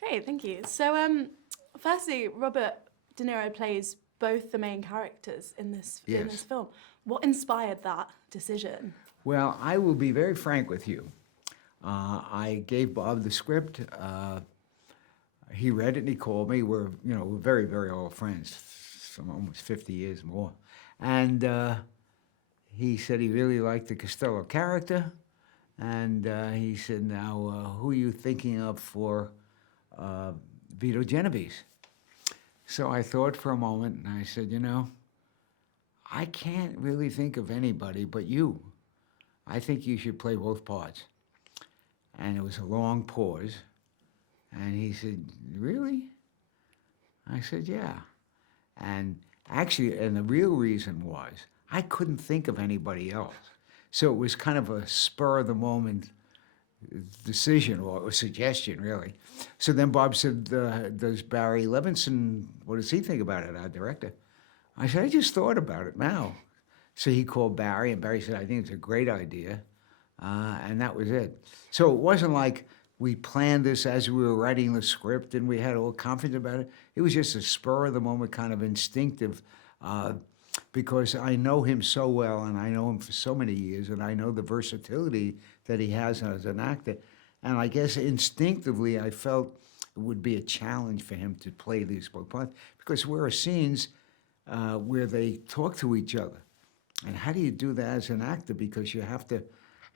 Great, thank you. So, firstly, Robert De Niro plays both the main characters in this film. What inspired that decision? Well, I will be very frank with you. I gave Bob the script. He read it and he called me. We're very, very old friends, some almost 50 years more. And he said he really liked the Costello character. And he said, now, who are you thinking of for Vito Genovese? So I thought for a moment, and I said, I can't really think of anybody but you. I think you should play both parts. And it was a long pause. And he said, really? I said, yeah. And actually, and the real reason was, I couldn't think of anybody else. So it was kind of a spur-of-the-moment decision or suggestion, really. So then Bob said, does Barry Levinson, what does he think about it, our director? I said, I just thought about it now. So he called Barry, and Barry said, I think it's a great idea. And that was it. So it wasn't like we planned this as we were writing the script and we had all confidence about it. It was just a spur-of-the-moment kind of instinctive, because I know him so well and I know him for so many years and I know the versatility that he has as an actor. And I guess instinctively I felt it would be a challenge for him to play these both parts because there are scenes where they talk to each other. And how do you do that as an actor? Because you have to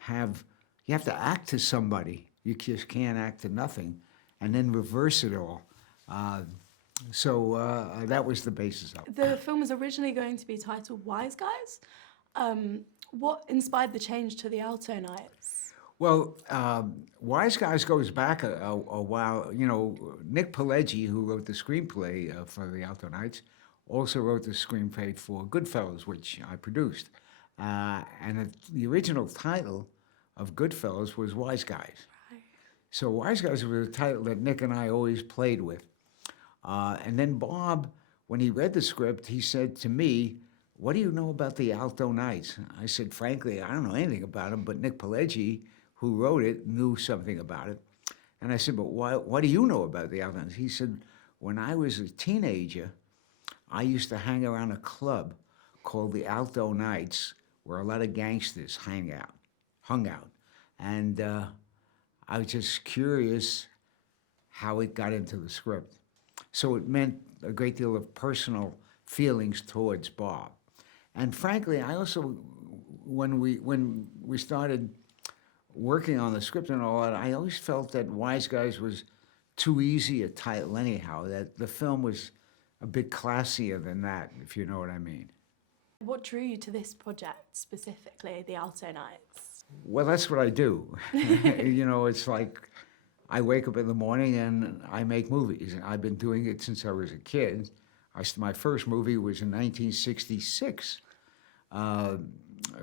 act to somebody. You just can't act to nothing, and then reverse it all. So that was the basis of it. The film was originally going to be titled Wise Guys. What inspired the change to the Alto Knights? Well, Wise Guys goes back a while. Nick Pileggi, who wrote the screenplay for the Alto Knights, also wrote the screenplay for Goodfellas, which I produced. And the original title of Goodfellas was Wise Guys. Right. So Wise Guys was a title that Nick and I always played with. And then Bob, when he read the script, he said to me, what do you know about the Alto Knights? I said, frankly, I don't know anything about them, but Nick Pileggi, who wrote it, knew something about it. And I said, but what do you know about the Alto Knights? He said, when I was a teenager, I used to hang around a club called the Alto Knights, where a lot of gangsters hung out. And I was just curious how it got into the script. So it meant a great deal of personal feelings towards Bob. And frankly, I also, when we started working on the script and all that, I always felt that Wise Guys was too easy a title anyhow, that the film was a bit classier than that, if you know what I mean. What drew you to this project specifically, the Alto Knights? Well, that's what I do. It's like I wake up in the morning and I make movies. I've been doing it since I was a kid. My first movie was in 1966.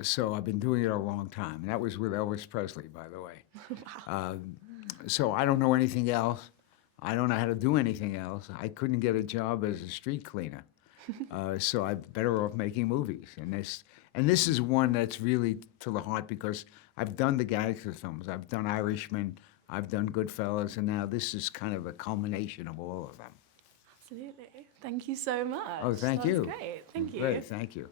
So I've been doing it a long time. And that was with Elvis Presley, by the way. Wow. So I don't know anything else. I don't know how to do anything else. I couldn't get a job as a street cleaner. So I'm better off making movies. And this is one that's really to the heart because I've done the gangster films. I've done Irishman, I've done Goodfellas, and now this is kind of the culmination of all of them. Absolutely. Thank you so much. Oh, thank you. That was great. Thank you. Great, thank you.